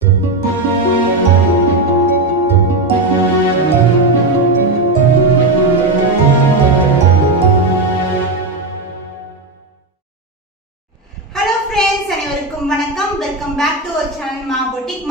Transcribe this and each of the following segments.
Welcome back to our channel Maa boutique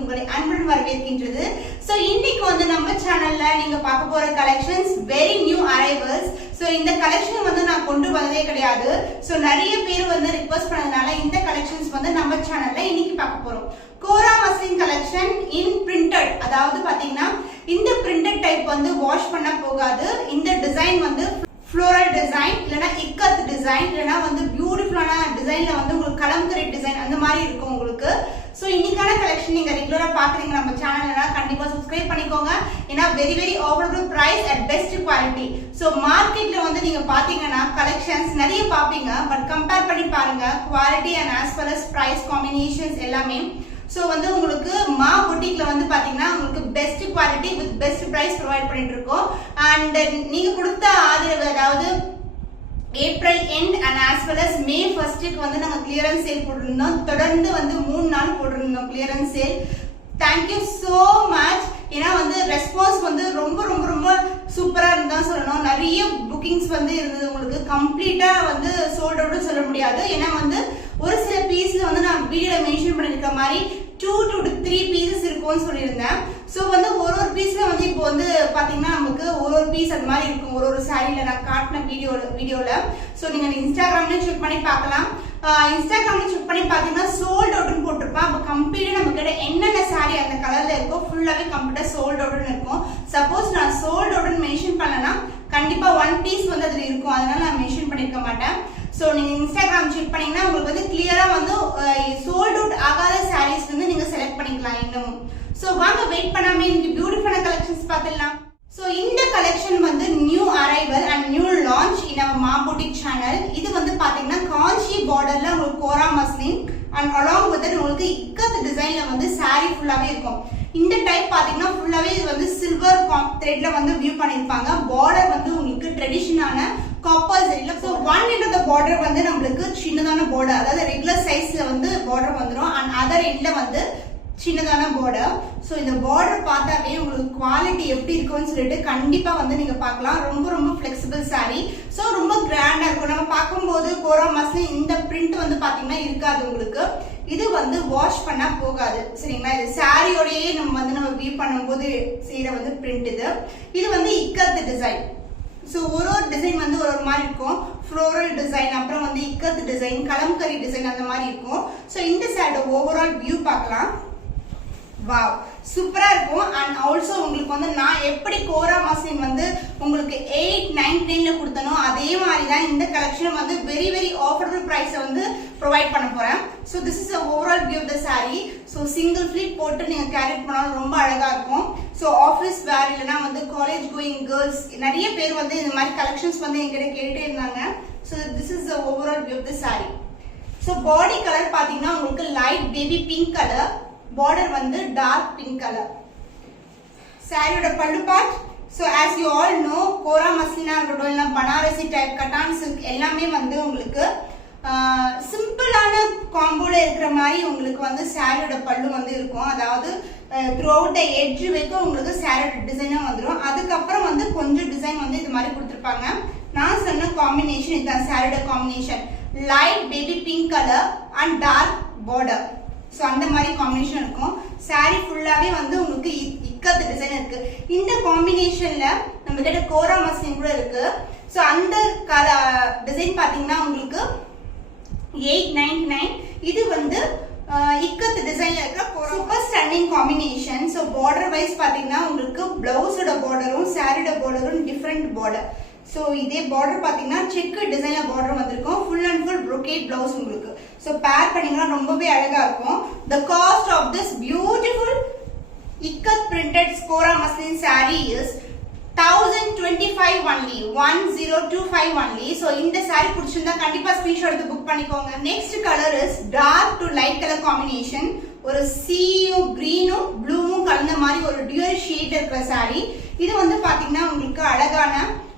உங்களை அன்புடன் வரவேற்கின்றது. So இன்னைக்கு வந்து நம்ம சேனல்ல நீங்க பார்க்க போற collections very new arrivals. So இந்த கலெக்ஷன் வந்து நான் கொண்டு வந்ததே கிடையாது. சோ நிறைய பேர் வந்து ரிக்வெஸ்ட் பண்ணதுனால இந்த கலெக்ஷன்ஸ் வந்து நம்ம சேனல்ல இன்னைக்கு பார்க்க போறோம். கோரா மஸ்லின் கலெக்ஷன் இன் பிரிண்டட், அதாவது பாத்தீங்கன்னா இந்த பிரிண்டட் டைப் வந்து வாஷ் பண்ண போகாது. இந்த டிசைன் வந்து ஃப்ளோரல் டிசைன் இல்லனா இக்கத் டிசைன் இல்லனா வந்து பியூட்டிஃபுல்லான டிசைன்ல வந்து உங்களுக்கு கலம்கரி டிசைன் அந்த மாதிரி இருக்கும் உங்களுக்கு. சோ இன்னைக்கான கலெக்ஷன் நீங்க ரெகுலரா பாக்குறீங்க நம்ம சேனல்ல, கண்டிப்பா சப்ஸ்கிரைப் பண்ணிக்கோங்க. ஏன்னா very affordable price at best quality. So மார்க்கெட்ல வந்து நீங்க பாத்தீங்கன்னா கலெக்ஷன்ஸ் நிறைய பாப்பீங்க, பட் கம்பேர் பண்ணி பாருங்க quality and as well as price combinations எல்லாமே. சோ வந்து உங்களுக்கு மா பொட்டிக்ல வந்து பாத்தீங்கன்னா உங்களுக்கு best quality with best price provide பண்ணிட்டு இருக்கோம். அண்ட் நீங்க கொடுத்த ஆதரவு, அதாவது April end and as well as May ஃபர்ஸ்ட்க்கு வந்து நாங்க கிளியரன்ஸ் சேல் போட்டிருந்தோம். தொடர்ந்து வந்து 3 நாள் போட்டிருந்தோம் clearance sale. Thank you so much. ஏன்னா வந்து ரெஸ்பான்ஸ் வந்து ரொம்ப சூப்பரா இருந்தா சொல்லணும். நிறைய புக்கிங்ஸ் வந்து இருந்தது உங்களுக்கு. கம்ப்ளீட்டா வந்து சோல்ட் அவுட் சொல்ல முடியாது. ஏன்னா வந்து ஒரு சில பீஸ்ல வந்து நான் வீடியோல மென்ஷன் பண்ணிருக்க மாதிரி 2 to 3 பீசஸ் இருக்கும்னு சொல்லியிருந்தேன். சோ வந்து ஒரு பீஸ்ல வந்து இப்போ வந்து பாத்தீங்கன்னா நமக்கு ஒரு பீஸ் அது மாதிரி இருக்கும் ஒரு சாரியில நான் காட்டின வீடியோல. சோ நீங்க இன்ஸ்டாகிராம்ல செக் பண்ணி பார்க்கலாம். இன்ஸ்டாகிராம்ல செக் பண்ணி பாத்தீங்கன்னா சோல்ட் அவுட்னு போட்டிருப்பேன். அப்ப கம்ப்ளீட்டா நம்ம கிட்ட என்னென்ன சாரி அந்த கலர்ல இருக்கோ ஃபுல்லாவே கம்ப்ளீட்டா சோல்ட் அவுட்னு இருக்கும். சப்போஸ் நான் சோல்ட் அவுட்னு மென்ஷன் பண்ணலனா கண்டிப்பா 1 பீஸ் வந்து அதுல இருக்கும், அதனால நான் மென்ஷன் பண்ணிருக்க மாட்டேன். சோ நீங்க இன்ஸ்டாகிராம் செக் பண்ணீங்கன்னா உங்களுக்கு வந்து கிளியரா வந்து சோல்ட் அவுட் ஆகாத சாரீஸ் வந்து நீங்க செலக்ட் பண்ணிக்கலாம் இன்னும். சோ வாங்க வெயிட் பண்ணாம இன்னைக்கு பியூட்டிஃபுல்லான கலெக்ஷன்ஸ் பார்த்துடலாம். சோ இந்த கலெக்ஷன் வந்து new arrival and new launch in our Maa boutique channel. இது வந்து பாத்தீங்கன்னா காஞ்சி பார்டர்ல உங்களுக்கு kora muslin and along with உங்களுக்கு இக்கத் டிசைன்ல வந்து சாரி ஃபுல்லாவே இருக்கும். இந்த டைப் பாத்தீங்கன்னா ஃபுல்லாவே இது வந்து சில்வர் த்ரெட்ல வந்து வியூ பண்ணிருப்பாங்க. பார்டர் வந்து உங்களுக்கு ட்ரெடிஷனான காப்பர் சைடுல. So 1 end of the border வந்து நம்மளுக்கு சின்னதான பார்டர், அதாவது ரெகுலர் சைஸ்ல வந்து பார்டர் வந்துரும். அண்ட் அதர் எண்ட்ல வந்து சின்னதான பார்டர். சோ இந்த பார்டர் பார்த்தாவே உங்களுக்கு குவாலிட்டி எப்படி இருக்கும்னு சொல்லிட்டு கண்டிப்பா வந்து நீங்க பார்க்கலாம். ரொம்ப ஃபிளெக்சிபிள் சாரி. சோ ரொம்ப கிராண்டா இருக்கும். நம்ம பார்க்கும்போது கோரா மஸ்லின் இந்த பிரிண்ட் வந்து பாத்தீங்கன்னா இருக்காது உங்களுக்கு. இது வந்து வாஷ் பண்ணா போகாது, சரிங்களா? இது சாரியோடயே நம்ம வியூ பண்ணும்போது செய்யற வந்து பிரிண்ட். இது வந்து இக்கத் டிசைன். சோ ஒரு டிசைன் வந்து ஒரு மாதிரி இருக்கும். ஃப்ளோரல் டிசைன், அப்புறம் வந்து இக்கத் டிசைன், கலம்கரி டிசைன் அந்த மாதிரி இருக்கும். சோ இந்த சாரியோட ஓவரால் வியூ பார்க்கலாம். வாவ், சூப்பரா இருக்கும். அண்ட் ஆல்சோ உங்களுக்கு வந்து நான் எப்படி கோரா மஸ்லின் வந்து உங்களுக்கு 899ல கொடுத்தனோ அதே மாதிரி தான் இந்த கலெக்ஷன் வந்து வெரி ஆஃபர்டபுள் பிரைஸ் வந்து ப்ரொவைட் பண்ண போறேன். So this is overall view of the sari. So single pleat போட்டு நீங்க கேரி பண்ணாலும் ரொம்ப அழகா இருக்கும். சோ ஆஃபீஸ் வேர் இல்லனா வந்து காலேஜ் கோயிங் கேர்ள்ஸ் நிறைய பேர் வந்து இந்த மாதிரி கலெக்ஷன்ஸ் வந்து என்கிட்ட கேட்டே இருந்தாங்க. So this is the overall view of the sari. So body colour பாத்தீங்கன்னா உங்களுக்கு light baby pink colour, border வந்து டார்க் பிங்க் கலர். சாரியோட பல்லு part. So as you all know கோரா மஸ்லினா இருக்கட்டும் இல்ல பனாரசி டைப் கட்டான் சில்க் எல்லாமே வந்து உங்களுக்கு சிம்பிளான காம்போல இருக்கிற மாதிரி உங்களுக்கு வந்து சாரியோட பல்லு வந்து இருக்கும். அதாவது த்ரூ அவுட் த எட்ஜ் வரைக்கும் உங்களுக்கு சாரியோட டிசைனா வந்துடும். அதுக்கப்புறம் வந்து கொஞ்சம் டிசைன் வந்து இது மாதிரி கொடுத்துருப்பாங்க. நான் சொன்ன காம்பினேஷன் இதுதான் சாரியோட combination. Light baby pink colour and dark border. So அந்த மாதிரி காம்பினேஷன் இருக்கும். சாரி ஃபுல்லாவே வந்து உங்களுக்கு இக்கத் டிசைன் இருக்கு. இந்த காம்பினேஷன்ல நம்ம கிட்ட கோரா மஸ்லின் கூட இருக்கு. சோ அந்த டிசைன் பாத்தீங்கன்னா உங்களுக்கு 899. இது வந்து இக்கத் டிசைன்ல இருக்க super stunning combination. So border wise பாத்தீங்கன்னா உங்களுக்கு பிளவுஸோட பார்டரும் சாரியோட பார்டரும் டிஃபரெண்ட் பார்டர். சோ இதே பார்டர் பாத்தீங்கன்னா செக் டிசைன்ல பார்டர் வந்திருக்கும். Full and full brocade blouse உங்களுக்கு. சோ பேர் பண்ணீங்கன்னா ரொம்பவே அழகா இருக்கும். The cost of this beautiful ikat printed Kora muslin saree is 1025 only, 1025 only. So இந்த saree பிடிச்சிருந்தா கண்டிப்பா ஸ்கிரீன்ஷாட் எடுத்து புக் பண்ணிக்கோங்க. Next colour is dark to light colour combination. ஒரு சீயும் கிரீனும் ப்ளூவும் கலந்த மாதிரி ஒரு டியூயல் ஷேட் இருக்கிற saree. இது வந்து பாத்தீங்கன்னா உங்களுக்கு அழகான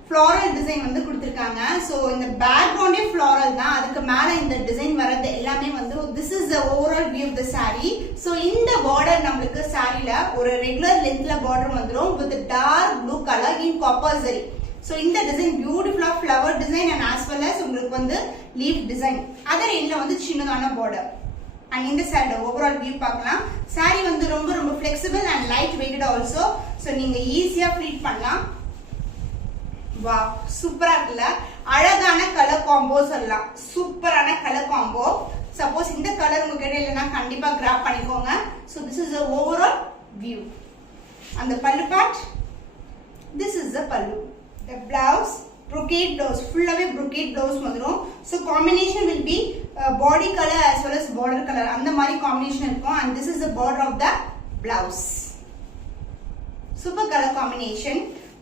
ஃப்ளாரல் டிசைன் வந்து கொடுத்திருக்காங்க. சோ இந்த பேக்ரவுண்டே ஃப்ளாரல் தான், அதுக்கு மேல இந்த டிசைன் வரது எல்லாமே வந்து this is the overall view of the saree. So இந்த border நம்மளுக்கு சாரில ஒரு ரெகுலர் லென்த்ல border வந்துரும் with dark blue color in copper zari. So இந்த டிசைன் பியூட்டிஃபுல்லா flower design and as well as உங்களுக்கு வந்து leaf design. அதர் எண்ட்ல வந்து சின்னதான border. And இந்த saree overall view பார்க்கலாம். saree வந்து ரொம்ப ரொம்ப flexible and light weighted also. So நீங்க ஈஸியா ஃப்ளீட் பண்ணலாம். வாவ் சூப்பரா இருக்குல்ல, அழகான கலர் காம்போ சொல்லலாம். சூப்பரான கலர் காம்போ. சப்போஸ் இந்த கலர் உங்ககிட்ட இல்லைன்னா கண்டிப்பா கிராப் பண்ணிக்கோங்க. So this is the overall view. அந்த பல்லு part, this is the pallu. The blouse, brocade blouse, fullaவே brocade blouse வந்துரும். So combination will be body color as well as border color, அந்த மாதிரி combination இருக்கும். And this is the border of the blouse. Super color combination.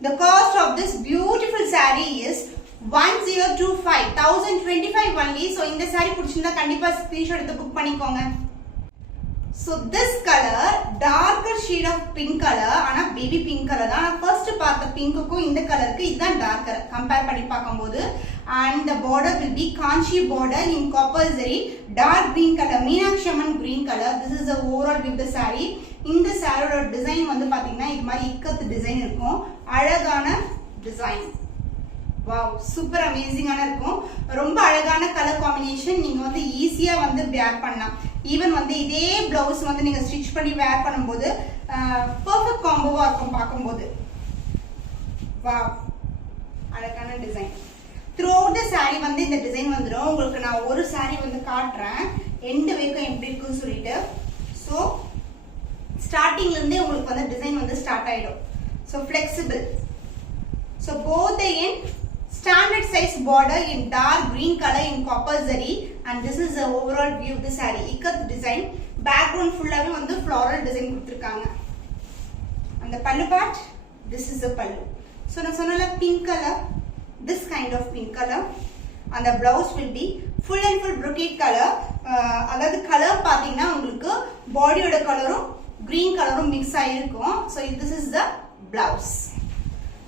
The cost of this beautiful saree is 1025 only. So இந்த saree பிடிச்சிருந்தா கண்டிப்பா screenshot எடுத்து book பண்ணிக்கோங்க. So this color darker shade of pink color, ஆனா baby pink color தான். நான் first பார்த்த பிங்க்குக்கும் இந்த கலருக்கு இதுதான் darker கம்பேர் பண்ணி பார்க்கும்போது. And the border will be kanchi border in copper zari, dark green color, meenakshi amman green color. This is the overall view of the saree. இந்த சாரியோட டிசைன் வந்து பாத்தீங்கன்னா இது மாதிரி இக்கத்து டிசைன் இருக்கும், அழகான டிசைன். வாவ் சூப்பர் அமேசிங்கான இருக்கும், ரொம்ப அழகான கலர் காம்பினேஷன். நீங்க வந்து ஈஸியா வந்து வேர் பண்ணலாம். ஈவன் வந்து இதே பிளவுஸ் வந்து நீங்க ஸ்டிச் பண்ணி வேர் பண்ணும்போது பெர்ஃபெக்ட் காம்போவா இருக்கும் பார்க்கும்போது. வாவ் அழகான டிசைன். த்ரூஅவுட் தி saree வந்து இந்த டிசைன் வந்துடும். உங்களுக்கு நான் ஒரு saree வந்து காட்டுறேன் எண்ட் வரைக்கும் எப்படி இருக்குன்னு சொல்லிட்டு. ஸோ ஸ்டார்டிங்ல இருந்தே உங்களுக்கு வந்து டிசைன் வந்து ஸ்டார்ட் ஆயிடும். So flexible. So both the end standard size border in dark green color in copper zari, and this is the overall view of the saree. Ikat design. Background ஃபுல்லாவே வந்து floral டிசைன் கொடுத்திருக்காங்க. அந்த பல்லு part, this is the pallu. So நான் சொன்னல pink color, this kind of pink color. And the blouse will be full and full brocade color. அதாவது colour பாத்தீங்கன்னா உங்களுக்கு பாடியோட கலரும் green கலரும் மிக்ஸ் ஆயிருக்கும். So this is the blouse.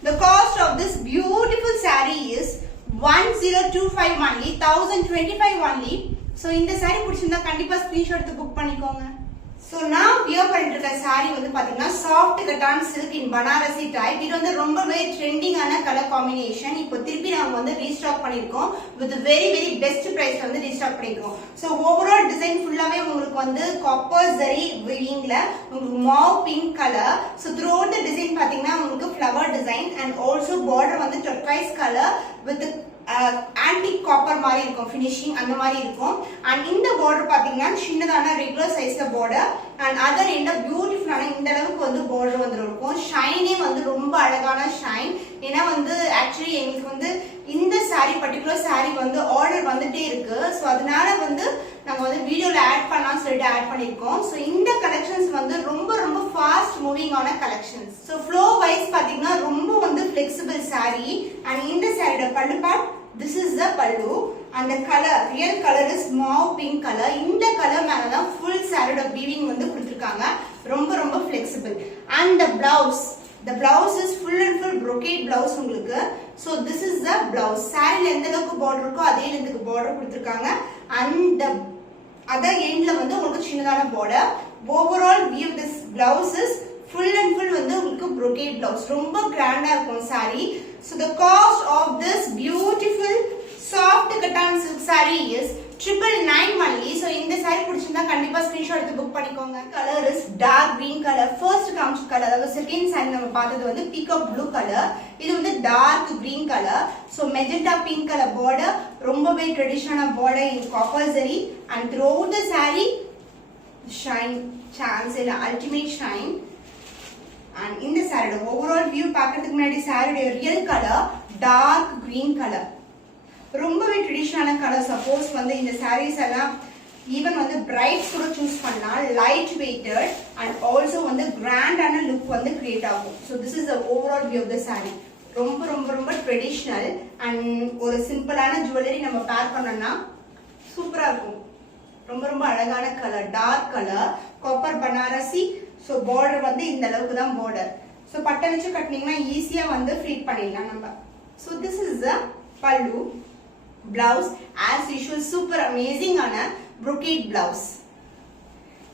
The cost of this beautiful saree is 1025 only, 1025 only. So இந்த saree பிடிச்சிருந்தா கண்டிப்பா ஸ்கிரீன்ஷாட் எடுத்து புக் பண்ணிக்கோங்க. So நான் வியர் பண்ணிட்டு இருக்க saree வந்து பாத்தீங்கன்னா சாஃப்ட் கட்டான் சில்க் இன் பனாரசி டைப். இது வந்து ரொம்பவே ட்ரெண்டிங்கான கலர் காம்பினேஷன். இப்போ திருப்பி நாங்க வந்து ரீஸ்டாக் பண்ணிருக்கோம் with very very best price வந்து ரீஸ்டாக் பண்ணிருக்கோம். ஸோ ஓவரால் டிசைன் ஃபுல்லாவே உங்களுக்கு வந்து காப்பர் ஜரி வீவிங்ல உங்களுக்கு mauve pink colour. So throughout the design பாத்தீங்கன்னா உங்களுக்கு flower design and also border வந்து turquoise colour with antique copper மாதிரி இருக்கும், ஃபினிஷிங் அந்த மாதிரி இருக்கும். அண்ட் இந்த பார்டர் பாத்தீங்கன்னா சின்னதான ரெகுலர் சைஸ்ல பார்டர் அண்ட் அதர் எண்ட்ல பியூட்டிஃபுல்லான இந்த அளவுக்கு வந்து பார்டர் வந்து இருக்கும். ஷைனே வந்து ரொம்ப அழகான ஷைன். ஏன்னா வந்து ஆக்சுவலி எங்களுக்கு வந்து இந்த saree பர்டிகுலர் saree வந்து ஆர்டர் வந்துட்டே இருக்கு. ஸோ அதனால வந்து நாங்க வந்து வீடியோல ஆட் பண்ணலாம் சொல்லிட்டு ஆட் பண்ணிருக்கோம். ஸோ இந்த கலெக்ஷன்ஸ் வந்து ரொம்ப ரொம்ப ஃபாஸ்ட் மூவிங் ஆன கலெக்ஷன்ஸ். ஸோ ஃப்ளோ வைஸ் பாத்தீங்கன்னா ரொம்ப வந்து ஃபிளெக்சிபிள் saree. அண்ட் இந்த சாரியோட பல்லு part, this is the pallu, and the color, real color is mauve pink color. இந்த கலர் மேல தான் full saree weaving வந்து கொடுத்திருக்காங்க. ரொம்ப ரொம்ப flexible. And the blouse is full and full brocade blouse உங்களுக்கு. So this is the blouse. saree எந்த அளவுக்கு border இருக்கோ அதே லெந்த்க்கு border கொடுத்திருக்காங்க. And the other endல வந்து உங்களுக்கு சின்னதான border. Overall view this blouse is full and full வந்து உங்களுக்கு brocade blouse. ரொம்ப கிராண்டா இருக்கும் saree. So the cost of this beautiful soft cotton silk saree is 999 only. So இந்த saree பிடிச்சிருந்தா கண்டிப்பா ஸ்கிரீன்ஷாட் எடுத்து புக் பண்ணிக்கோங்க. Colour is dark green colour. First காமிச்ச கலர் அதாவது செகண்ட் saree நம்ம பார்த்தது வந்து பீகாக் ப்ளூ கலர். இது வந்து dark green colour. So magenta pink color border, ரொம்பவே traditional border in copper zari, and throughout the saree shine chance இல்ல ultimate shine. And in the saree overall view பார்க்கிறதுக்கு முன்னாடி saree real color dark green color. ரொம்பவே ட்ரெடிஷனலான colour. Suppose வந்து இந்த sarees எல்லாம் even வந்து brides கூட சூஸ் பண்ணலாம். லைட் வெயிட்டட் அண்ட் ஆல்சோ வந்து கிராண்டான லுக் வந்து கிரியேட் ஆகும். So this is the overall view of the saree. ரொம்ப ரொம்ப ரொம்ப ட்ரெடிஷனல் அண்ட் ஒரு சிம்பிளான ஜுவல்லரி நம்ம பேர் பண்ணோம்னா சூப்பரா இருக்கும். ரொம்ப ரொம்ப அழகான colour, dark colour, copper Banarasi. So border வந்து இந்த அளவுக்கு தான் பார்டர். ஸோ பட்டை வச்சு கட்டினீங்கன்னா ஈஸியா வந்து ஃப்ளீட் பண்ணிடலாம் நம்ம. So this is the pallu, blouse as usual, super amazing on a brocade blouse.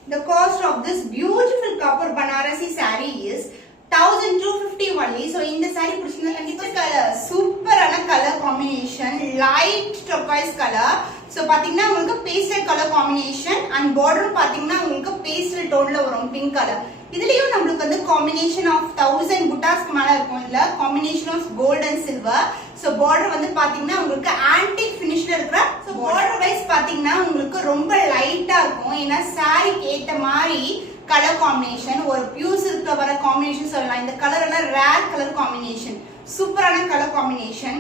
The cost of this beautiful copper Banarasi saree is 1250 only. So in the saree pudichina kandipa color super ana color combination, light turquoise color. So pathina ungalku pastel color combination and border pathina ungalku pastel tone la varum pink color. இதுலயும் நமக்கு வந்து combination of 1000 buttas மேல இருக்கும். இல்ல combination of gold and silver. So border வந்து பாத்தீங்கன்னா உங்களுக்கு antique finishல இருக்கிற. So border wise பாத்தீங்கன்னா உங்களுக்கு ரொம்ப லைட்டா இருக்கும். ஏன்னா சாரிக்கு ஏத்த மாதிரி கலர் காம்பினேஷன், ஒரு பியூர் சில்க்ல வர காம்பினேஷன் சொல்லலாம். இந்த கலர் எல்லாம் ரேர் கலர் காம்பினேஷன், சூப்பரான கலர் காம்பினேஷன்.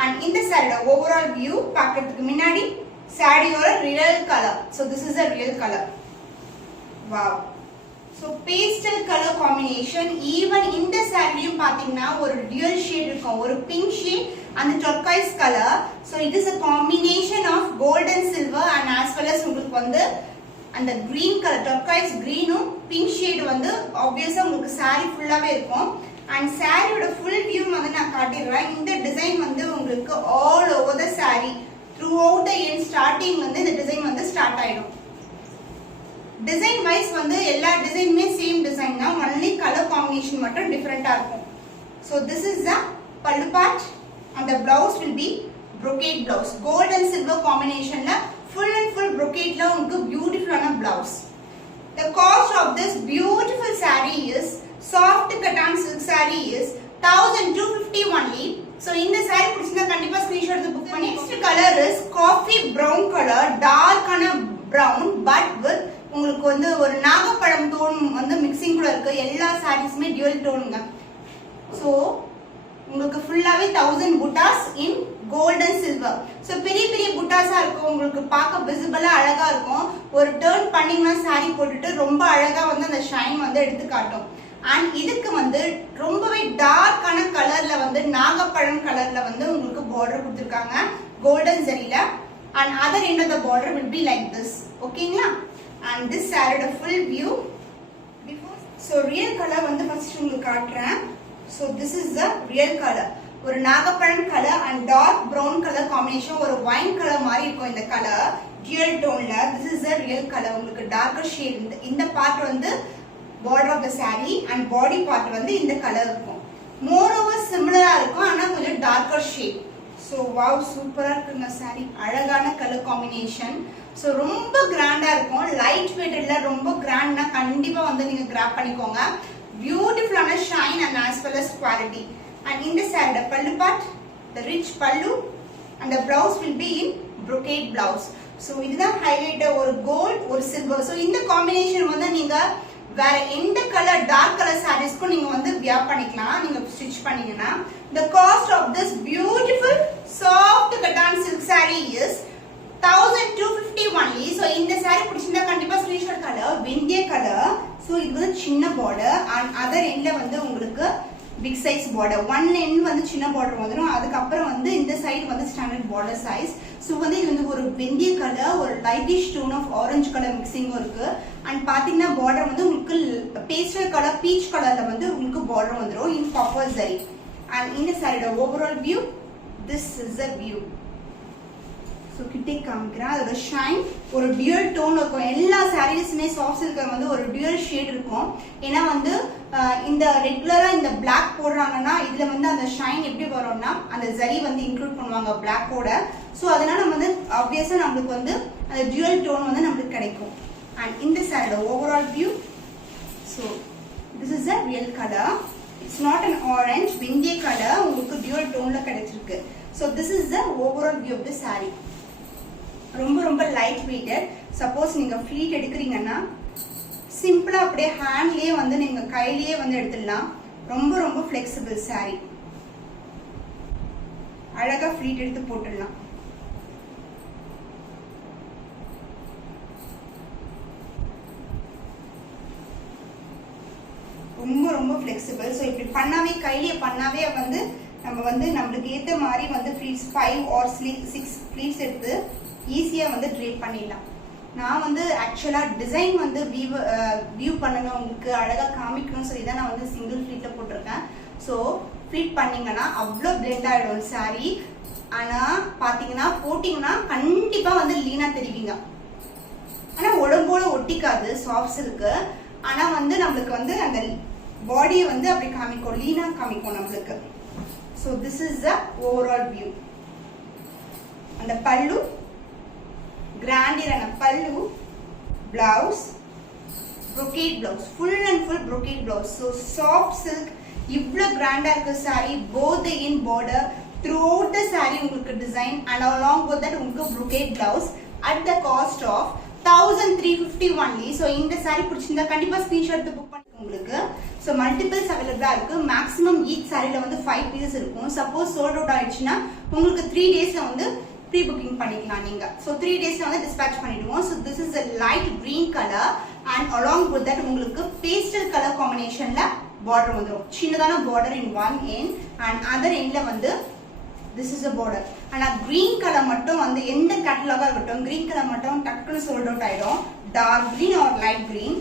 அண்ட் இந்த சாரியோட ஓவரால் வியூ பார்க்கிறதுக்கு முன்னாடி சாரியோட real colour. So this is a real colour. Wow. So pastel colour combination. Even இந்த சாரிலையும் பார்த்தீங்கன்னா ஒரு டியூயல் ஷேட் இருக்கும், ஒரு pink shade and turquoise color. So it is a combination of gold and silver and as well as உங்களுக்கு வந்து அந்த green color, turquoise greenum pink shade வந்து obviously உங்களுக்கு saree ஃபுல்லாவே இருக்கும். and சாரியோட full view வந்து நான் காட்டிடுறேன். இந்த டிசைன் வந்து உங்களுக்கு all over the saree throughout the end starting வந்து இந்த டிசைன் வந்து ஸ்டார்ட் ஆயிடும். டிசைன் வைஸ் வந்து எல்லா டிசைனுமே சேம் டிசைன் தான், only color combination மட்டும் டிஃபரெண்டா இருக்கும். So this is the pallu part and the blouse will be brocade blouse. Gold and silver combination la full and full brocade la unku beautiful ana blouse. The cost of this beautiful saree is soft cotton silk saree is 1250 only. So in the saree pudichina kandipa screenshot eduthu book panni. Next color is coffee brown color, dark ana brown but with உங்களுக்கு வந்து ஒரு நாகப்பழம் tone வந்து mixing கூட இருக்கு. எல்லா சாரீஸ்மே dual டோனுங்க. So உங்களுக்கு ஃபுல்லாவே 1000 புட்டாஸ் இன் gold and silver. So பெரிய பெரிய புட்டாஸா இருக்கும், உங்களுக்கு பார்க்க விசிபிளா அழகா இருக்கும். ஒரு டர்ன் பண்ணீங்கன்னா சாரி போட்டுட்டு ரொம்ப அழகா வந்து அந்த ஷைன் வந்து எடுத்து காட்டும். அண்ட் இதுக்கு வந்து ரொம்பவே டார்க்கான கலர்ல வந்து நாகப்பழம் கலர்ல வந்து உங்களுக்கு பார்டர் கொடுத்துருக்காங்க கோல்டன் ஜரியில. And other end of the border will be like this. ஓகேங்களா? and this saree full view before. So real color வந்து first உங்களுக்கு காட்றேன். So this is the real color. ஒரு நாகப்பழம் colour and dark brown color combination, ஒரு wine color மாதிரி இருக்கும் இந்த colour dual toneல. This is the real color. உங்களுக்கு darker shade. இந்த part வந்து border of the saree and body part வந்து இந்த கலர் இருக்கும். moreover similar இருக்கும், ஆனா கொஞ்சம் darker shade. So wow, சூப்பரா இருக்குங்க saree. அழகான கலர் காம்பினேஷன். ஸோ ரொம்ப கிராண்டா இருக்கும். லைட் வெயிட்ல ரொம்ப கிராண்ட்னா கண்டிப்பா வந்து நீங்க கிராப் பண்ணிக்கோங்க. பியூட்டிஃபுல்லான shine and as well as quality. And இந்த சாரியோட பல்லு part, the rich pallu and the blouse will be in brocade blouse. So இதுதான் ஹைலைட், ஒரு கோல்ட் ஒரு சில்வர். ஸோ இந்த காம்பினேஷன் வந்து நீங்க வேற எந்த கலர் டார்க் கலர் சாரீஸ்க்கும் நீங்க வந்து வியர் பண்ணிக்கலாம், நீங்க ஸ்டிச் பண்ணீங்கன்னா. The cost of this beautiful soft cotton silk saree is 1250 only. So இந்த saree பிடிச்சிருந்தா கண்டிப்பா ஸ்கிரீன்ஷாட் கலர் வெந்திய கலர். ஸோ இது வந்து சின்ன பார்டர் அண்ட் அதர் எண்ட்ல வந்து உங்களுக்கு big size border. One end வந்து சின்ன பார்டர் வந்துடும், அதுக்கப்புறம் வந்து இந்த சைடு வந்து ஸ்டாண்டர்ட் பார்டர் சைஸ். ஸோ வந்து இது வந்து ஒரு வெந்திய கலர், ஒரு lightish tone of orange colour மிக்சிங்கும் இருக்கு. அண்ட் பாத்தீங்கன்னா பார்டர் வந்து உங்களுக்கு பேஸ்டல் கலர் பீச் கலர்ல வந்து உங்களுக்கு பார்டர் வந்துடும் இன் காப்பர் ஜரி. அண்ட் இந்த சாரியோட overall view, this is the view. So கிட்டே காமிக்கிறேன். அதோட ஷைன் ஒரு டியூயல் டோன் இருக்கும். எல்லா சாரீஸுமே சாஃப்ட் சில்க்ல வந்து ஒரு டியூயல் ஷேட் இருக்கும். ஏன்னா வந்து இந்த ரெகுலரா இந்த பிளாக் போடுறாங்கன்னா இதுல வந்து அந்த ஷைன் எப்படி வரும்னா அந்த ஜரி வந்து இன்க்ளூட் பண்ணுவாங்க பிளாக்கோட. ஸோ அதனால நம்ம வந்து ஆப்வியஸா நம்மளுக்கு வந்து அந்த டியூயல் டோன் வந்து நம்மளுக்கு கிடைக்கும். அண்ட் இந்த சாரியோட overall view. So this is a real colour. It's not an orange, வெந்திய கலர் உங்களுக்கு டியூயல் டோன்ல கிடைச்சிருக்கு. So this is the overall view of the sari. ரொம்ப ரொம்ப லைட் வெயிட்டட். சப்போஸ் நீங்க ஃபிளீட் எடுக்கிறீங்கன்னா சிம்பிளா அப்படியே ஹேண்ட்லயே வந்து நீங்க கையிலேயே வந்து எடுத்துடலாம். ரொம்ப ரொம்ப ஃபிளெக்சிபிள் சாரி. அழகா ஃபிளீட் எடுத்து போட்டுடலாம். ரொம்ப ரொம்ப ஃபிளெக்சிபிள். ஸோ இப்படி பண்ணாவே கையிலேயே பண்ணாவே வந்து நம்ம வந்து நம்மளுக்கு ஏற்ற மாதிரி வந்து ஃபிளீட்ஸ் 5 or 6 ஃபிளீட்ஸ் எடுத்து ஈஸியா வந்து ட்ரேப் பண்ணிடலாம். நான் வந்து ஆக்சுவலா டிசைன் வந்து வியூ பண்ணணும், உங்களுக்கு அழகா காமிக்கணும் சொல்லி தான் நான் வந்து சிங்கிள் ஃபிளீட்ல போட்டிருக்கேன். ஸோ ஃபீட் பண்ணீங்கன்னா அவ்வளோ பிளெண்ட் ஆயிடும் சாரி. ஆனா பாத்தீங்கன்னா போட்டீங்கன்னா கண்டிப்பா வந்து லீனா தெரிவிங்க. ஆனா உடம்போட ஒட்டிக்காது சாஃப்ட் சில்க்கு. ஆனா வந்து நம்மளுக்கு வந்து அந்த பாடியை வந்து அப்படி காமிக்கும், லீனா காமிக்கும் நம்மளுக்கு. So this is the overall view. அந்த பல்லு கிராண்டியரான பல்லு, blouse brocade blouse, full and full brocade blouse. So soft silk, இவ்ளோ கிராண்டா இருக்கு saree, both the in border throughout the saree உங்களுக்கு design and along with that உங்களுக்கு brocade blouse at the cost of 1350 only. So இந்த saree பிடிச்சிருந்தா கண்டிப்பா screenshot எடுத்து book பண்ணுங்க உங்களுக்கு. So multiples available இருக்கு. maximum each saree ல வந்து 5 pieces இருக்கும். சப்போஸ் sold out ஆயிடுச்சுனா உங்களுக்கு 3 daysல வந்து ப்ரீ புக்கிங் பண்ணிக்கலாம் நீங்க. So 3 daysல வந்து dispatch பண்ணிடுவோம். So this is a light green color and along with that உங்களுக்கு pastel color combinationல border வந்துரும். சின்னதான border in one end and other endல வந்து this is a border. ஆனா green color மட்டும் வந்து எந்த கேட்டலாகா இருக்கட்டும் green color மட்டும் டக்குனு sold out ஆயிடும். dark green or light green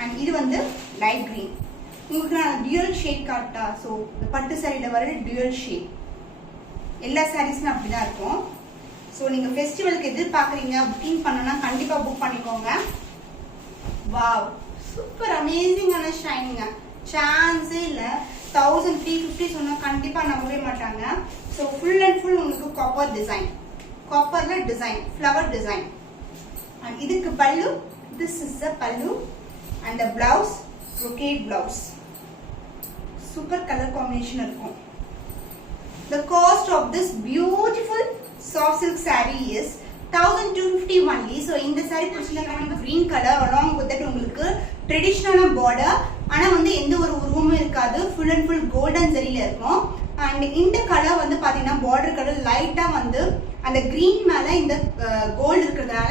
and இது வந்து light green. உங்களுக்கு நான் dual shade காட்டா. So பட்டு சாரியில வர dual shade. எல்லா சாரீஸ்மே அப்படிதான் இருக்கும். ஸோ நீங்க ஃபெஸ்டிவலுக்கு எதிர்பார்க்குறீங்க, புக்கிங் பண்ணனா கண்டிப்பா புக் பண்ணிக்கோங்க. வாவ், சூப்பர் அமேசிங்கான ஷைனிங்க, சான்ஸே இல்லை. 1350 சொன்னா கண்டிப்பா நம்பவே மாட்டாங்க. ஸோ ஃபுல் அண்ட் ஃபுல் உங்களுக்கு காப்பர் டிசைன், காப்பர்ல டிசைன், ஃப்ளவர் டிசைன். அண்ட் இதுக்கு pallu, this is the pallu and the blouse brocade blouse. Super colour combination இருக்கும். The cost of this beautiful soft silk saree is 1250 only. So இந்த saree பிடிச்சிருந்தா green color along with that உங்களுக்கு traditional border. ஆனா வந்து எந்த ஒரு உருவமும் இருக்காது, ஃபுல் அண்ட் ஃபுல் கோல்டன் ஜரியில இருக்கும். அண்ட் இந்த கலர் வந்து பாத்தீங்கன்னா பார்டர் கலர் லைட்டா வந்து அந்த கிரீன் மேல இந்த கோல்டு இருக்கிறதுனால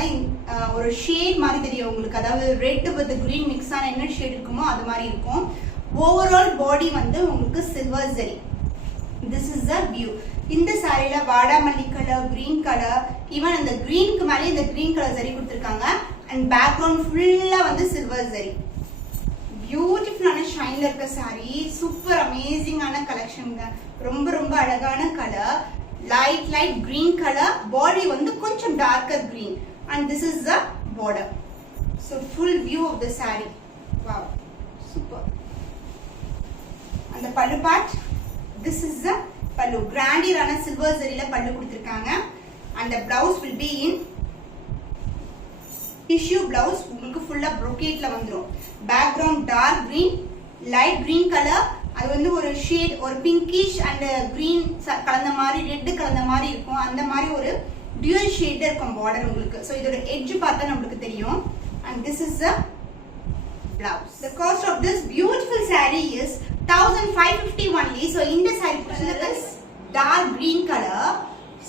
ஒரு ஷேட் மாதிரி தெரியும் உங்களுக்கு. அதாவது ரெட் வித் கிரீன் மிக்ஸ் ஆன என்ன ஷேட் இருக்குமோ அது மாதிரி இருக்கும். ஓவரால் பாடி வந்து உங்களுக்கு silver zari. This is the view. இந்த சாரியில வாடாமல்லி கலர், கிரீன் கலர், ஈவன் அந்த கிரீனுக்கு மேலே இந்த கிரீன் கலர் ஜரி கொடுத்துருக்காங்க. அண்ட் பேக்ரவுண்ட் ஃபுல்லா வந்து சில்வர் ஜரி. பியூட்டிஃபுல்லான ஷைன்ல இருக்க சாரி, சூப்பர் அமேசிங்கான கலெக்ஷனுங்க. ரொம்ப ரொம்ப அழகான colour, light green colour, body வந்து கொஞ்சம் darker green and this is the border. So full view of the sari. Wow, super. அந்த பல்லு part, this is the pallu, grandier silver zarila pallu kuduthirukanga and the blouse will be in tissue blouse. உங்களுக்கு full brocade la vandrum. Background dark green, light green color, அது வந்து ஒரு shade ஒரு pinkish and green கலந்த மாதிரி red கலந்த மாதிரி இருக்கும். அந்த மாதிரி ஒரு dual shade இருக்கும் border உங்களுக்கு. So இதோட edge பார்த்தா நமக்கு தெரியும். And this is the blouse. The cost of this beautiful saree is 1550 only. So இந்த saree color is dark green color.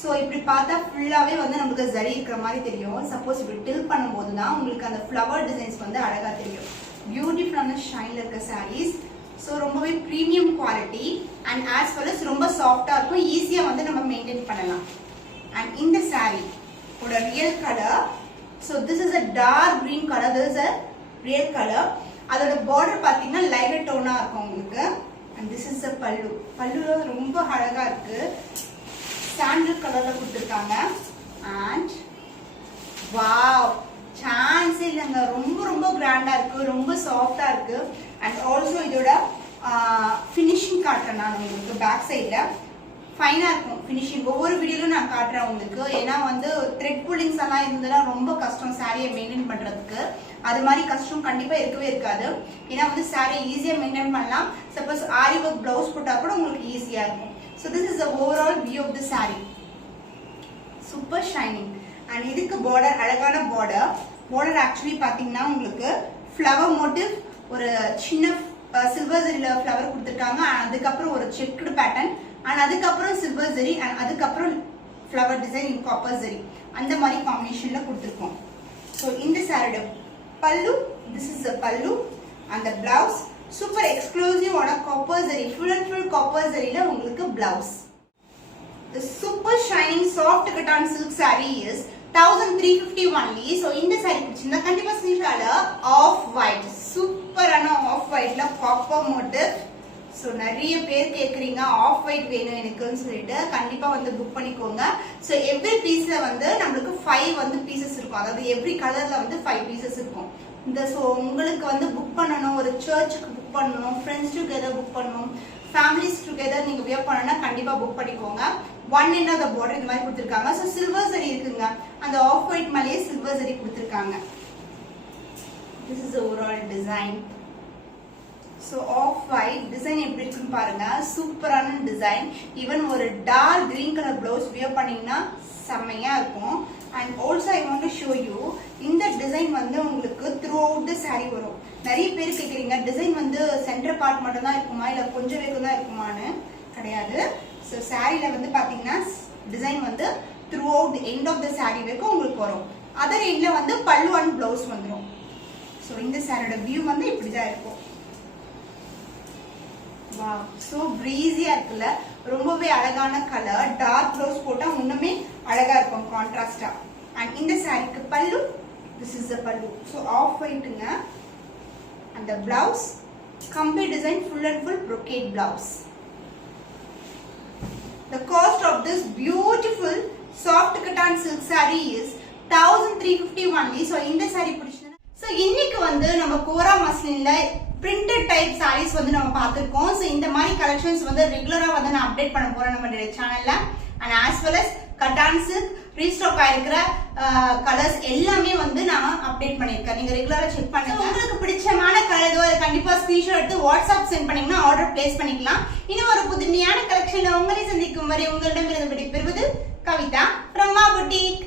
So இப்படி பார்த்தா ஃபுல்லாவே வந்து நமக்கு ஜரி இருக்கிற மாதிரி தெரியும். சப்போஸ் இப்படி டில் பண்ணும்போது தான் உங்களுக்கு அந்த ஃப்ளவர் டிசைன்ஸ் வந்து அழகா தெரியும். பியூட்டிஃபுல்லான ஷைன்ல இருக்க சாரீஸ். ஸோ ரொம்பவே premium quality and as well as ரொம்ப சாஃப்டா இருக்கும், ஈஸியா வந்து நம்ம மெயின்டைன் பண்ணலாம். அண்ட் இந்த saree ஓட real colour, so this is a dark green colour, this is a real colour. அதோட பார்டர் பாத்தீங்கன்னா லைட் டோனா இருக்கும் உங்களுக்கு. and this is the pallu. பல்லுல ரொம்ப அழகா இருக்கு, சாண்டல் கலர்ல கொடுத்திருக்காங்க. and wow, சான்ஸ் இல்லங்க, ரொம்ப ரொம்ப கிராண்டா இருக்கு, ரொம்ப சாஃப்டா இருக்கு. and also இதோட ஃபினிஷிங் காட்டுறேன் நான் உங்களுக்கு. பேக் சைடுல ஃபைனா இருக்கும் ஃபினிஷிங். ஒவ்வொரு வீடியோலும் நான் காட்டுறேன் உங்களுக்கு. ஏன்னா வந்து த்ரெட் புல்லிங்ஸ் எல்லாம் இருந்ததுன்னா ரொம்ப கஷ்டம் சாரியை மெயின்டைன் பண்றதுக்கு. அது மாதிரி கஷ்டம் கண்டிப்பா இருக்கவே இருக்காது. ஏன்னா வந்து சாரியை ஈஸியா மெயின்டைன் பண்ணலாம். சப்போஸ் ஆரி ஒர்க் பிளவுஸ் போட்டா கூட உங்களுக்கு ஈஸியா இருக்கும். So this is the overall view of the sari. Super shining. And இதுக்கு பார்டர் அழகான பார்டர். பார்டர் ஆக்சுவலி பாத்தீங்கன்னா உங்களுக்கு ஃப்ளவர் மோட்டிவ், ஒரு சின்ன சில்வர் ஜரியில ஃப்ளவர் கொடுத்துருக்காங்க. அதுக்கப்புறம் ஒரு செக்குடு பேட்டர்ன் அண்ட் அதுக்கப்புறம் சில்வர் ஜரி அண்ட் அதுக்கப்புறம் ஃப்ளவர் டிசைன் இன் காப்பர் ஜரி, அந்த மாதிரி காம்பினேஷன்ல கொடுத்துருக்கோம். ஸோ இந்த சாரியோட பல்லு, this is the pallu and the blouse super exclusive ஆன copper zari, full and full copper ஜரியில உங்களுக்கு blouse. The super shining soft cotton silk saree is 1350 only. So இந்த saree பிடிச்சிருந்தா கண்டிப்பா ஸ்கிரீன்ஷாட்ல ஆஃப் ஒயிட், சூப்பரான ஆஃப் ஒயிட்ல காப்பர் மோட்டிவ், ஸோ நிறைய பேர் கேட்குறீங்க ஆஃப் ஒயிட் வேணும் எனக்குன்னு சொல்லிட்டு கண்டிப்பா வந்து புக் பண்ணிக்கோங்க. ஸோ எவ்ரி பீஸ்ல வந்து நம்மளுக்கு 5 வந்து பீசஸ் இருக்கும், அதாவது எவ்ரி கலர்ல வந்து 5 பீசஸ் இருக்கும். இந்த ஸோ உங்களுக்கு வந்து புக் பண்ணணும், ஒரு சர்ச்சுக்கு புக் பண்ணணும், ஃப்ரெண்ட்ஸ் டுகெதர் புக் பண்ணணும், ஃபேமிலிஸ் டுகெதர் நீங்க வியர் பண்ணணும்னா கண்டிப்பா புக் பண்ணிக்கோங்க. 1 end of the border இந்த மாதிரி கொடுத்துருக்காங்க. ஸோ சில்வர் சரி இருக்குங்க, அந்த ஆஃப் ஒயிட் மேலேயே சில்வர் சரி கொடுத்துருக்காங்க. This is overall design. So off white design எப்படி இருக்குன்னு பாருங்க, சூப்பரான டிசைன். ஈவன் ஒரு dark green colour blouse wear பண்ணீங்கன்னா செம்மையா இருக்கும். And also I want to show you, இந்த டிசைன் வந்து உங்களுக்கு த்ரூ அவுட் த சாரி வரும். நிறைய பேர் கேட்குறீங்க டிசைன் வந்து சென்டர் பார்ட் மட்டும் தான் இருக்குமா இல்லை கொஞ்சம் வரைக்கும் தான் இருக்குமான்னு. கிடையாது. ஸோ சாரியில வந்து பாத்தீங்கன்னா டிசைன் வந்து throughout end of the sari வரைக்கும் உங்களுக்கு வரும். அதர் எண்ட்ல வந்து பல்லு அண்ட் பிளவுஸ் வந்துடும். ஸோ இந்த சாரியோட வியூ வந்து இப்படிதான் இருக்கும். வாவ், சோ பிரீஸியா இருக்குல்ல, ரொம்பவே அழகான கலர். டார்க் ப்ளவுஸ் போட்டா இன்னுமே அழகா இருக்கும் கான்ட்ராஸ்டா. அண்ட் இந்த சாரிக்கு பல்லு, this is the pallu. So off ஒயிட்டுங்க. அந்த blouse complete design full and full brocade blouse. The cost of this beautiful soft cotton silk saree is 1350 only. So இந்த saree பிடிச்சதுன்னா, so இன்னைக்கு வந்து நம்ம கோரா மஸ்லின்ல printed type sarees வந்து நம்ம பார்த்திருக்கோம். So இந்த மாதிரி கலெக்ஷன்ஸ் வந்து ரெகுலரா வந்து நான் அப்டேட் பண்ண போறேன் நம்ம சேனல்ல. and as well as cotton silk restock ஆயிருக்கிற கலர்ஸ் எல்லாமே வந்து நான் அப்டேட் பண்ணிருக்கேன். நீங்க ரெகுலரா செக் பண்ணுங்க. உங்களுக்கு பிடிச்சமான கலர் ஏதோ கண்டிப்பா ஸ்கிரீன்ஷாட் எடுத்து வாட்ஸ்அப் சென்ட் பண்ணீங்கன்னா ஆர்டர் பிளேஸ் பண்ணிக்கலாம். இன்னும் ஒரு புதுமையான கலெக்ஷன்ல உங்களை சந்திக்கும் வரை உங்களிடமிருந்து விடைபெறுவது கவிதா from Ma Boutique.